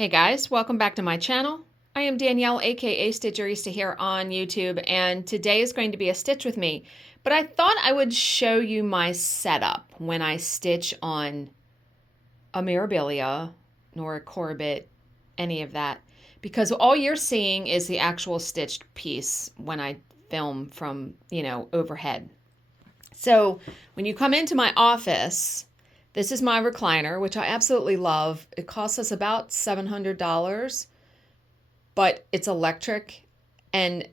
Hey guys, welcome back to my channel. I am Danielle, aka Stitcherista here on YouTube, and today is going to be a stitch with me. But I thought I would show you my setup when I stitch on a Mirabilia, Nora Corbett, any of that. Because all you're seeing is the actual stitched piece when I film from, overhead. So when you come into my office, this is my recliner, which I absolutely love. It costs us about $700, but it's electric and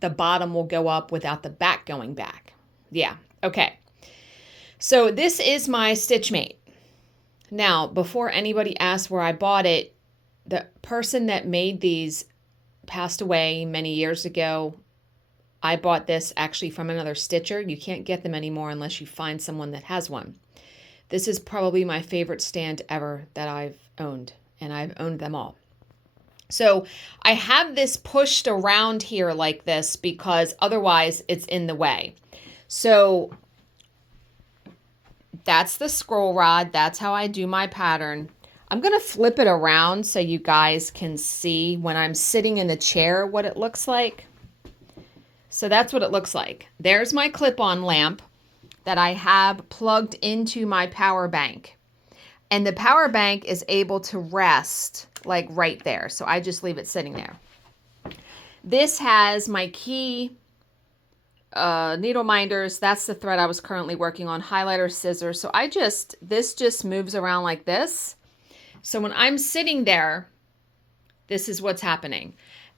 the bottom will go up without the back going back. Yeah, okay. So this is my Stitch Mate. Now, before anybody asks where I bought it, the person that made these passed away many years ago. I bought this actually from another stitcher. You can't get them anymore unless you find someone that has one. This is probably my favorite stand ever that I've owned, and I've owned them all. So I have this pushed around here like this because otherwise it's in the way. So that's the scroll rod. That's how I do my pattern. I'm going to flip it around so you guys can see when I'm sitting in the chair what it looks like. So that's what it looks like. There's my clip-on lamp that I have plugged into my power bank. And the power bank is able to rest like right there. So I just leave it sitting there. This has my key, needle minders. That's the thread I was currently working on, highlighter, scissors. So this just moves around like this. So when I'm sitting there, this is what's happening.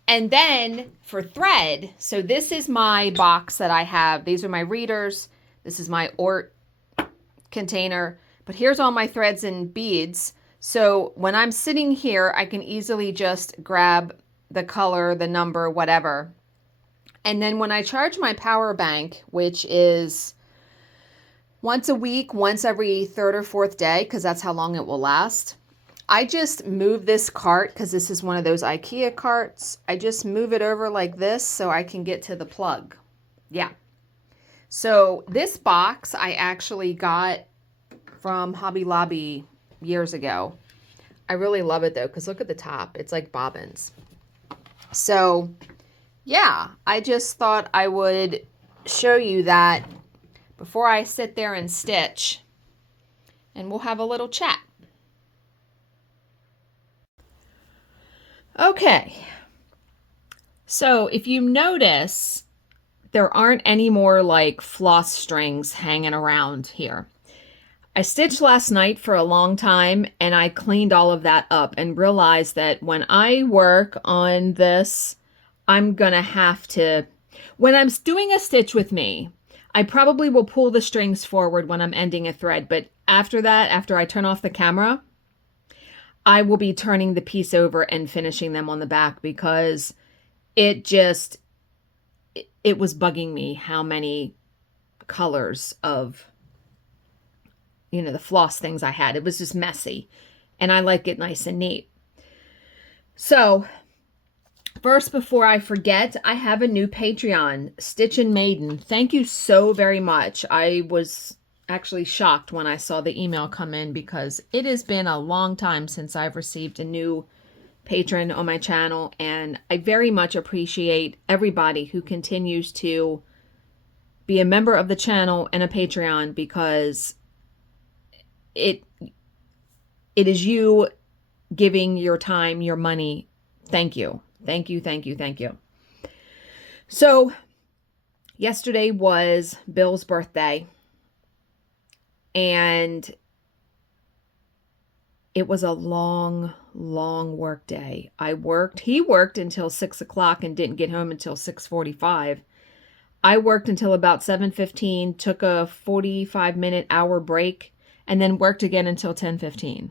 And then for thread, so this is my box that I have. These are my readers. This is my Art container, but here's all my threads and beads. So when I'm sitting here, I can easily just grab the color, the number, whatever. And then when I charge my power bank, which is once a week, once every third or fourth day, because that's how long it will last, I just move this cart, because this is one of those IKEA carts. I just move it over like this so I can get to the plug. Yeah. So this box I actually got from Hobby Lobby years ago. I really love it though, because look at the top. It's like bobbins. So yeah, I just thought I would show you that before I sit there and stitch, and we'll have a little chat. Okay, so if you notice, there aren't any more like floss strings hanging around here. I stitched last night for a long time and I cleaned all of that up and realized that when I work on this, I'm gonna have to, when I'm doing a stitch with me, I probably will pull the strings forward when I'm ending a thread, but after that, after I turn off the camera, I will be turning the piece over and finishing them on the back because it was bugging me how many colors of, the floss things I had. It was just messy and I like it nice and neat. So first, before I forget, I have a new Patreon, Stitch and Maiden. Thank you so very much. I was actually shocked when I saw the email come in because it has been a long time since I've received a new patron on my channel, and I very much appreciate everybody who continues to be a member of the channel and a Patreon, because it is you giving your time, your money. Thank you. Thank you, thank you, thank you. So yesterday was Bill's birthday, and it was a long work day. He worked until 6 o'clock and didn't get home until 6:45. I worked until about 7:15, took a 45-minute hour break, and then worked again until 10:15.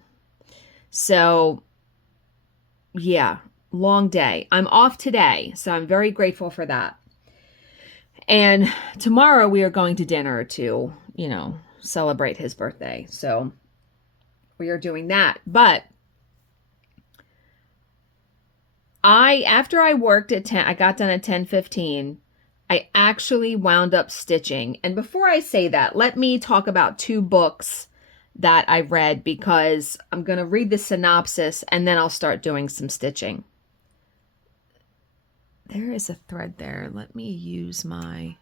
So yeah, long day. I'm off today, so I'm very grateful for that. And tomorrow we are going to dinner to, celebrate his birthday. So we are doing that. But after I worked at 10, I got done at 10:15. I actually wound up stitching. And before I say that, let me talk about two books that I read because I'm going to read the synopsis and then I'll start doing some stitching. There is a thread there. Let me use I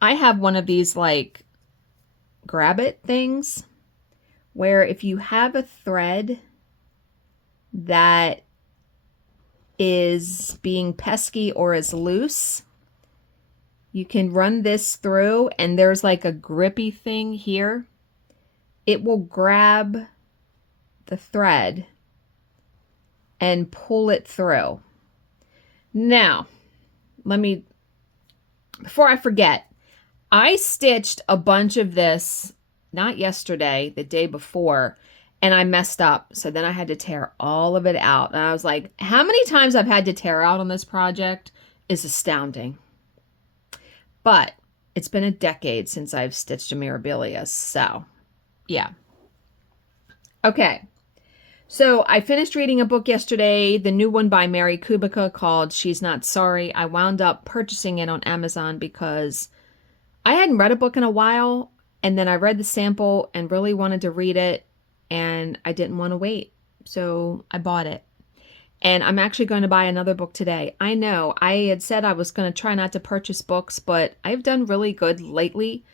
have one of these like grab it things where if you have a thread that is being pesky or is loose, you can run this through and there's like a grippy thing here. It will grab the thread and pull it through. Now, before I forget, I stitched a bunch of this, not yesterday, the day before, and I messed up. So then I had to tear all of it out. And I was like, how many times I've had to tear out on this project is astounding. But it's been a decade since I've stitched a Mirabilia. So, yeah. Okay. So I finished reading a book yesterday, the new one by Mary Kubica called She's Not Sorry. I wound up purchasing it on Amazon because I hadn't read a book in a while, and then I read the sample and really wanted to read it, and I didn't want to wait. So I bought it. And I'm actually going to buy another book today. I know I had said I was going to try not to purchase books, but I've done really good lately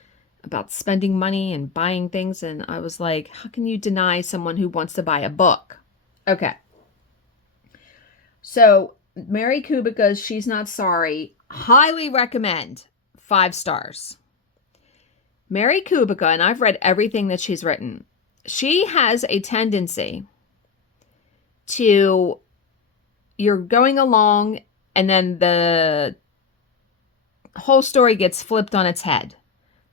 about spending money and buying things. And I was like, how can you deny someone who wants to buy a book? Okay. So Mary Kubica's She's Not Sorry. Highly recommend. 5 stars. Mary Kubica, and I've read everything that she's written. She has a tendency to, you're going along and then the whole story gets flipped on its head.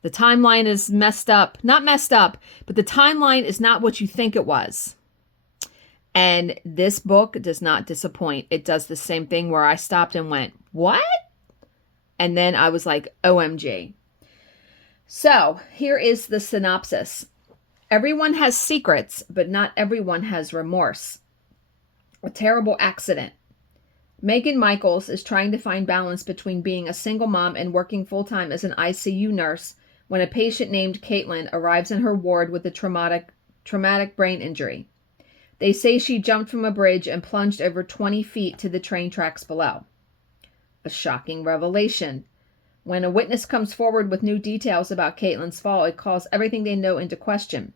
The timeline is messed up. Not messed up, but the timeline is not what you think it was. And this book does not disappoint. It does the same thing where I stopped and went, what? And then I was like, OMG. So here is the synopsis. Everyone has secrets, but not everyone has remorse. A terrible accident. Megan Michaels is trying to find balance between being a single mom and working full-time as an ICU nurse when a patient named Caitlin arrives in her ward with a traumatic brain injury. They say she jumped from a bridge and plunged over 20 feet to the train tracks below. A shocking revelation. When a witness comes forward with new details about Caitlin's fall, it calls everything they know into question.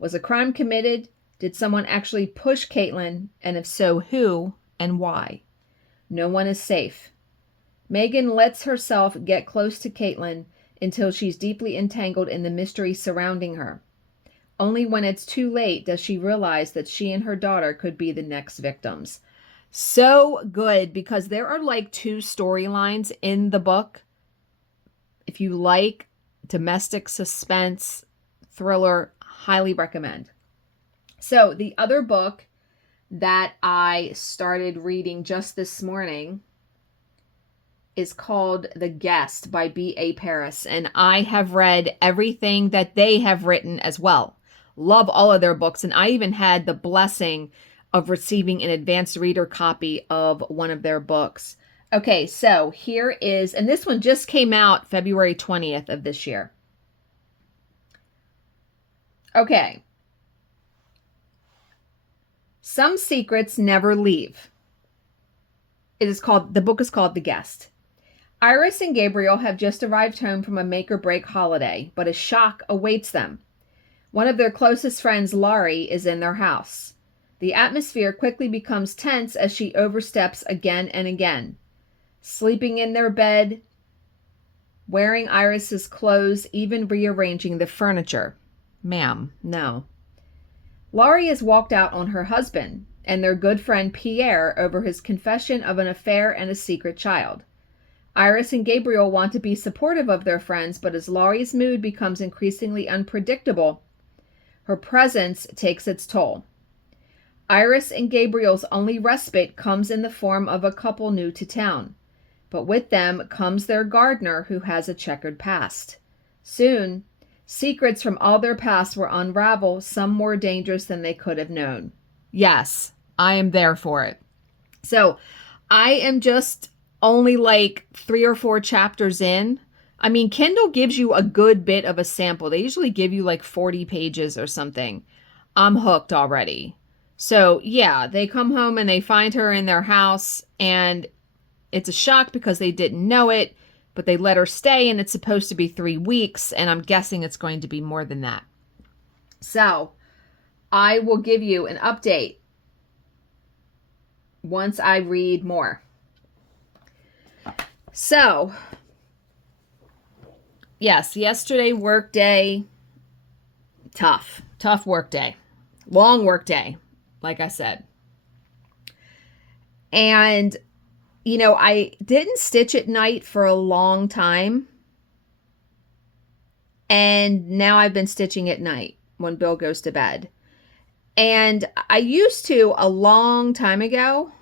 Was a crime committed? Did someone actually push Caitlin? And if so, who and why? No one is safe. Megan lets herself get close to Caitlin until she's deeply entangled in the mystery surrounding her. Only when it's too late does she realize that she and her daughter could be the next victims. So good, because there are like 2 storylines in the book. If you like domestic suspense, thriller, highly recommend. So the other book that I started reading just this morning is called The Guest by B.A. Paris. And I have read everything that they have written as well. Love all of their books. And I even had the blessing of receiving an advanced reader copy of one of their books. Okay, so here is, and this one just came out February 20th of this year. Okay. Some secrets never leave. The book is called The Guest. Iris and Gabriel have just arrived home from a make-or-break holiday, but a shock awaits them. One of their closest friends, Laurie, is in their house. The atmosphere quickly becomes tense as she oversteps again and again. Sleeping in their bed, wearing Iris's clothes, even rearranging the furniture. Ma'am, no. Laurie has walked out on her husband and their good friend Pierre over his confession of an affair and a secret child. Iris and Gabriel want to be supportive of their friends, but as Laurie's mood becomes increasingly unpredictable, her presence takes its toll. Iris and Gabriel's only respite comes in the form of a couple new to town, but with them comes their gardener who has a checkered past. Soon, secrets from all their past will unravel, some more dangerous than they could have known. Yes, I am there for it. So I am just only like 3 or 4 chapters in. I mean, Kindle gives you a good bit of a sample. They usually give you like 40 pages or something. I'm hooked already. So, yeah, they come home and they find her in their house, and it's a shock because they didn't know it, but they let her stay, and it's supposed to be 3 weeks, and I'm guessing it's going to be more than that. So, I will give you an update once I read more. So, yes, yesterday work day, tough work day, long work day, like I said. And, you know, I didn't stitch at night for a long time. And now I've been stitching at night when Bill goes to bed. And I used to, a long time ago,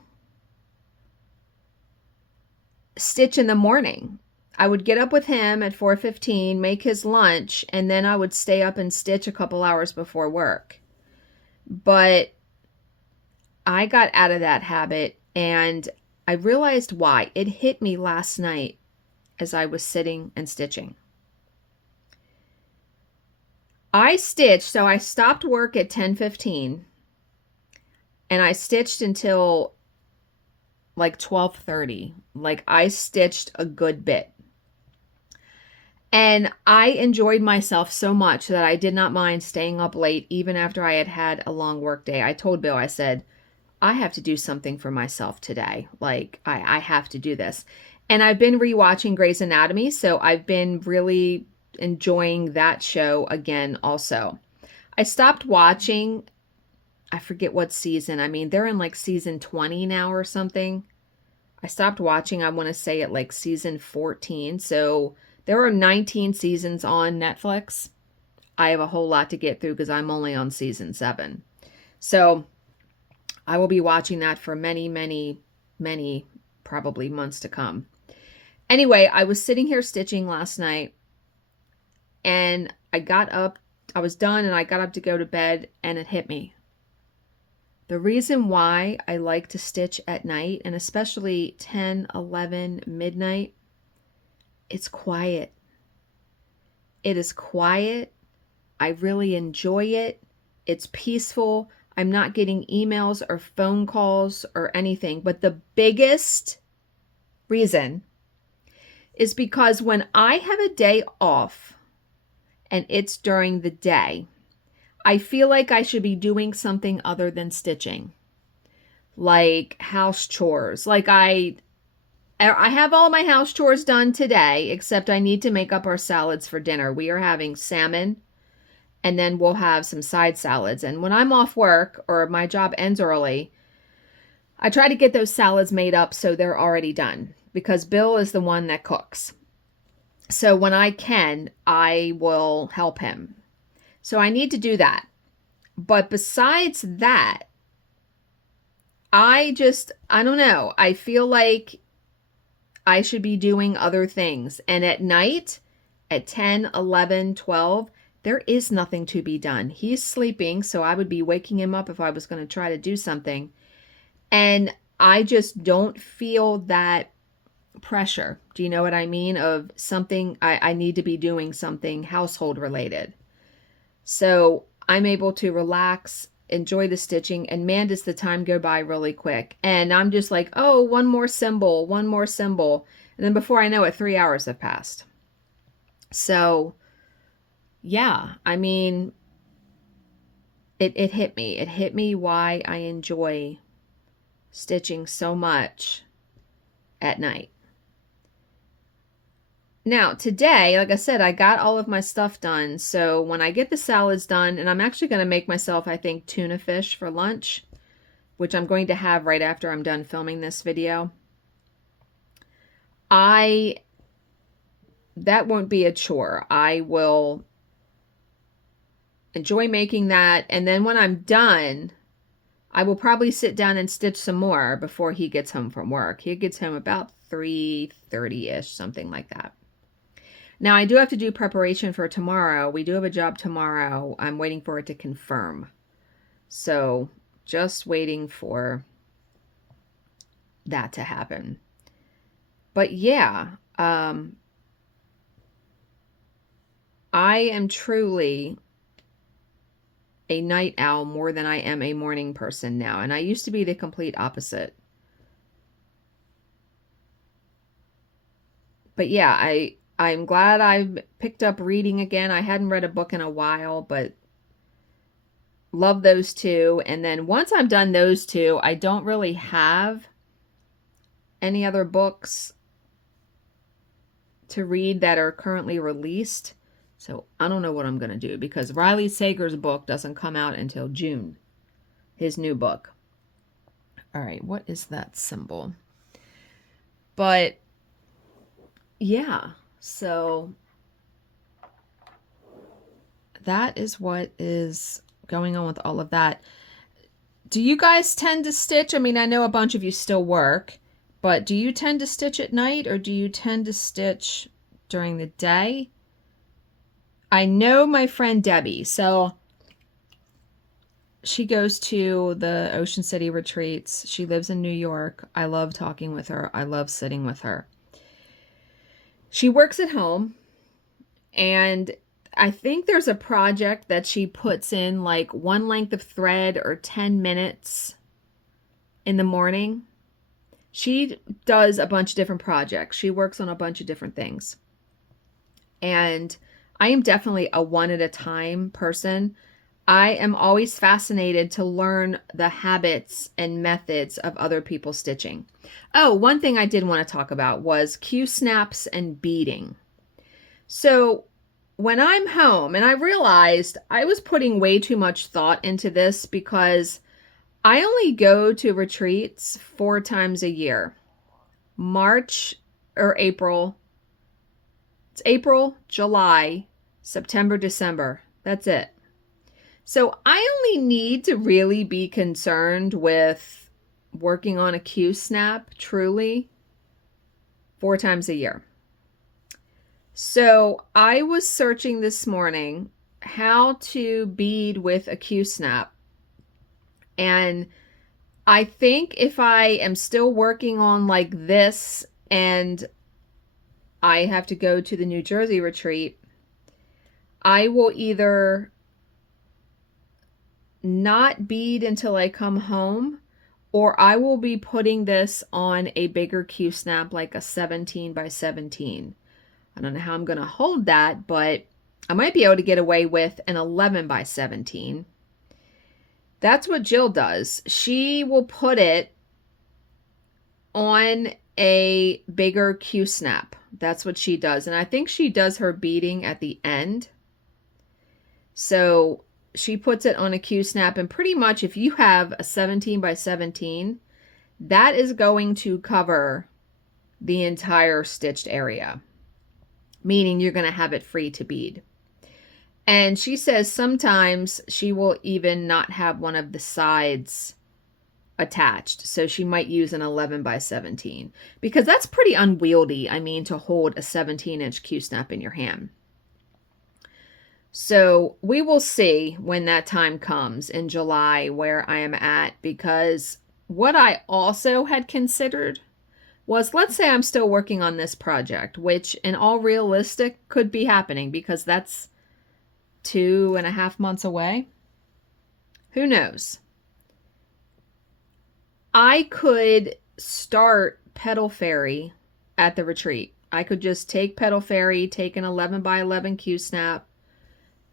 stitch in the morning. I would get up with him at 4:15, make his lunch, and then I would stay up and stitch a couple hours before work. But I got out of that habit, and I realized why. It hit me last night as I was sitting and stitching. I stitched, so I stopped work at 10:15, and I stitched until like 12:30. Like, I stitched a good bit. And I enjoyed myself so much that I did not mind staying up late even after I had had a long work day. I told Bill, I said, I have to do something for myself today. Like, I have to do this. And I've been rewatching Grey's Anatomy, so I've been really enjoying that show again also. I stopped watching, I forget what season. I mean, they're in like season 20 now or something. I stopped watching, I want to say, at like season 14. So there are 19 seasons on Netflix. I have a whole lot to get through because I'm only on season 7. So I will be watching that for many, many, many, probably months to come. Anyway, I was sitting here stitching last night, and I got up, I was done, and I got up to go to bed, and it hit me. The reason why I like to stitch at night, and especially 10, 11, midnight, it's quiet. It is quiet. I really enjoy it. It's peaceful. I'm not getting emails or phone calls or anything. But the biggest reason is because when I have a day off and it's during the day, I feel like I should be doing something other than stitching, like house chores. Like I have all my house chores done today, except I need to make up our salads for dinner. We are having salmon, and then we'll have some side salads. And when I'm off work or my job ends early, I try to get those salads made up so they're already done, because Bill is the one that cooks. So when I can, I will help him. So I need to do that. But besides that, I don't know. I feel like I should be doing other things. And at night, at 10, 11, 12, there is nothing to be done. He's sleeping, so I would be waking him up if I was going to try to do something. And I just don't feel that pressure. Do you know what I mean? Of something, I need to be doing something household related. So I'm able to relax, enjoy the stitching, and man, does the time go by really quick. And I'm just like, oh, one more symbol. And then before I know it, 3 hours have passed. So yeah, I mean, it hit me. It hit me why I enjoy stitching so much at night. Now, today, like I said, I got all of my stuff done. So when I get the salads done, and I'm actually going to make myself, I think, tuna fish for lunch, which I'm going to have right after I'm done filming this video. That won't be a chore. I will enjoy making that. And then when I'm done, I will probably sit down and stitch some more before he gets home from work. He gets home about 3:30-ish, something like that. Now, I do have to do preparation for tomorrow. We do have a job tomorrow. I'm waiting for it to confirm. So, just waiting for that to happen. But yeah, I am truly a night owl more than I am a morning person now. And I used to be the complete opposite. But yeah, I'm glad I picked up reading again. I hadn't read a book in a while, but love those two. And then once I'm done those two, I don't really have any other books to read that are currently released. So I don't know what I'm going to do because Riley Sager's book doesn't come out until June. His new book. All right, what is that symbol? But yeah, so that is what is going on with all of that. Do you guys tend to stitch? I mean, I know a bunch of you still work, but do you tend to stitch at night or do you tend to stitch during the day? I know my friend Debbie, so she goes to the Ocean City retreats. She lives in New York. I love talking with her. I love sitting with her. She works at home, and I think there's a project that she puts in like one length of thread or 10 minutes in the morning. She does a bunch of different projects. She works on a bunch of different things. And I am definitely a one at a time person. I am always fascinated to learn the habits and methods of other people's stitching. Oh, one thing I did want to talk about was Q-snaps and beading. So when I'm home, and I realized I was putting way too much thought into this because I only go to retreats 4 times a year. March or April. It's April, July, September, December. That's it. So I only need to really be concerned with working on a Q-snap truly 4 times a year. So I was searching this morning how to bead with a Q-snap. And I think if I am still working on like this and I have to go to the New Jersey retreat, I will either not bead until I come home, or I will be putting this on a bigger Q-snap, like a 17 by 17. I don't know how I'm going to hold that, but I might be able to get away with an 11 by 17. That's what Jill does. She will put it on a bigger Q-snap. That's what she does. And I think she does her beading at the end. So she puts it on a Q-snap, and pretty much if you have a 17 by 17, that is going to cover the entire stitched area, meaning you're going to have it free to bead. And she says sometimes she will even not have one of the sides attached. So she might use an 11 by 17 because that's pretty unwieldy. I mean, to hold a 17-inch Q-snap in your hand. So we will see when that time comes in July where I am at, because what I also had considered was, let's say I'm still working on this project, which in all realistic could be happening because that's 2.5 months away. Who knows? I could start Petal Fairy at the retreat. I could just take Petal Fairy, take an 11 by 11 Q-snap,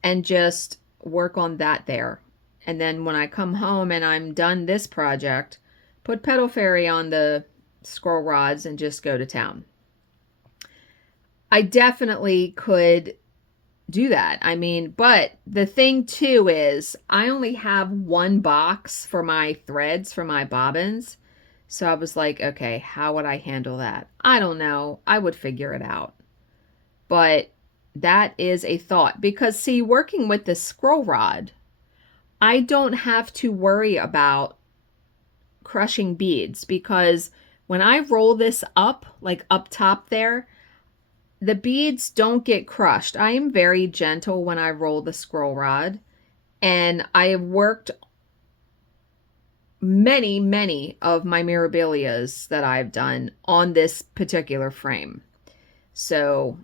and just work on that there. And then when I come home and I'm done this project, put Petal Fairy on the scroll rods and just go to town. I definitely could do that. I mean, but the thing too is I only have one box for my threads for my bobbins. So I was like, okay, how would I handle that? I don't know. I would figure it out. But that is a thought, because see, working with the scroll rod, I don't have to worry about crushing beads, because when I roll this up, like up top there, the beads don't get crushed. I am very gentle when I roll the scroll rod, and I have worked many of my Mirabilias that I've done on this particular frame. So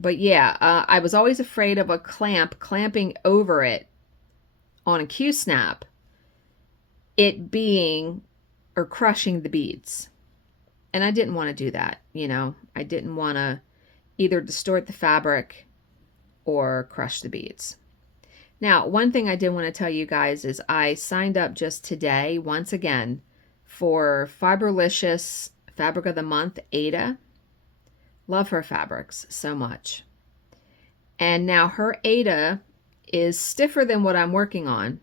But yeah, I was always afraid of a clamp clamping over it on a Q-snap, it being or crushing the beads. And I didn't want to do that, you know. I didn't want to either distort the fabric or crush the beads. Now, one thing I did want to tell you guys is I signed up just today, once again, for Fiberlicious Fabric of the Month, Aida. Love her fabrics so much. And now her Aida is stiffer than what I'm working on.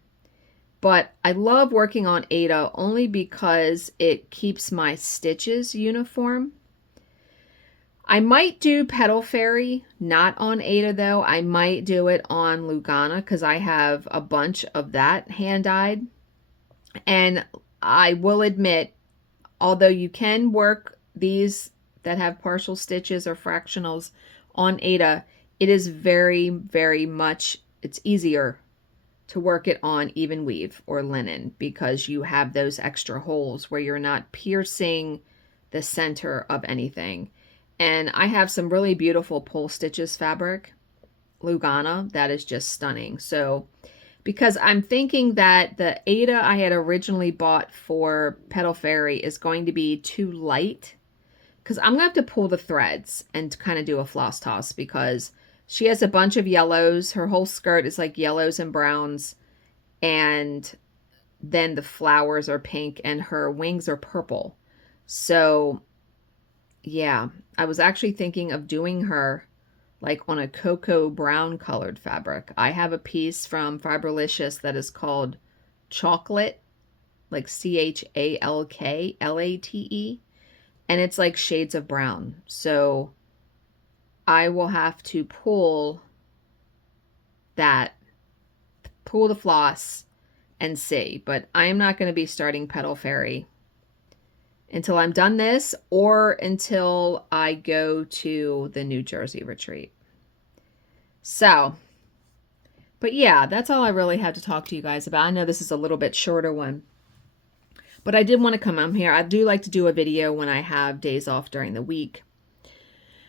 But I love working on Aida only because it keeps my stitches uniform. I might do Petal Fairy, not on Aida though. I might do it on Lugana because I have a bunch of that hand-dyed. And I will admit, although you can work these that have partial stitches or fractionals on Aida, it is very, very much, it's easier to work it on even weave or linen because you have those extra holes where you're not piercing the center of anything. And I have some really beautiful pull stitches fabric, Lugana, that is just stunning. So because I'm thinking that the Aida I had originally bought for Petal Fairy is going to be too light, because I'm going to have to pull the threads and kind of do a floss toss because she has a bunch of yellows. Her whole skirt is like yellows and browns, and then the flowers are pink and her wings are purple. So yeah, I was actually thinking of doing her like on a cocoa brown colored fabric. I have a piece from Fiberlicious that is called Chocolate, like CHALKLATE, and it's like shades of brown. So I will have to pull the floss and see, but I am not going to be starting Petal Fairy until I'm done this or until I go to the New Jersey retreat. So, but yeah, that's all I really had to talk to you guys about. I know this is a little bit shorter one, but I did want to come on here. I do like to do a video when I have days off during the week.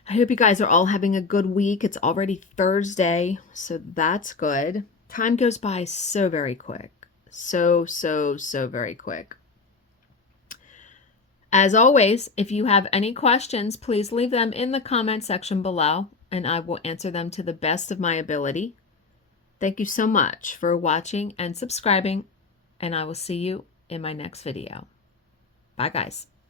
I hope you guys are all having a good week. It's already Thursday, so that's good. Time goes by so very quick. So very quick. As always, if you have any questions, please leave them in the comment section below, and I will answer them to the best of my ability. Thank you so much for watching and subscribing, and I will see you in my next video. Bye, guys.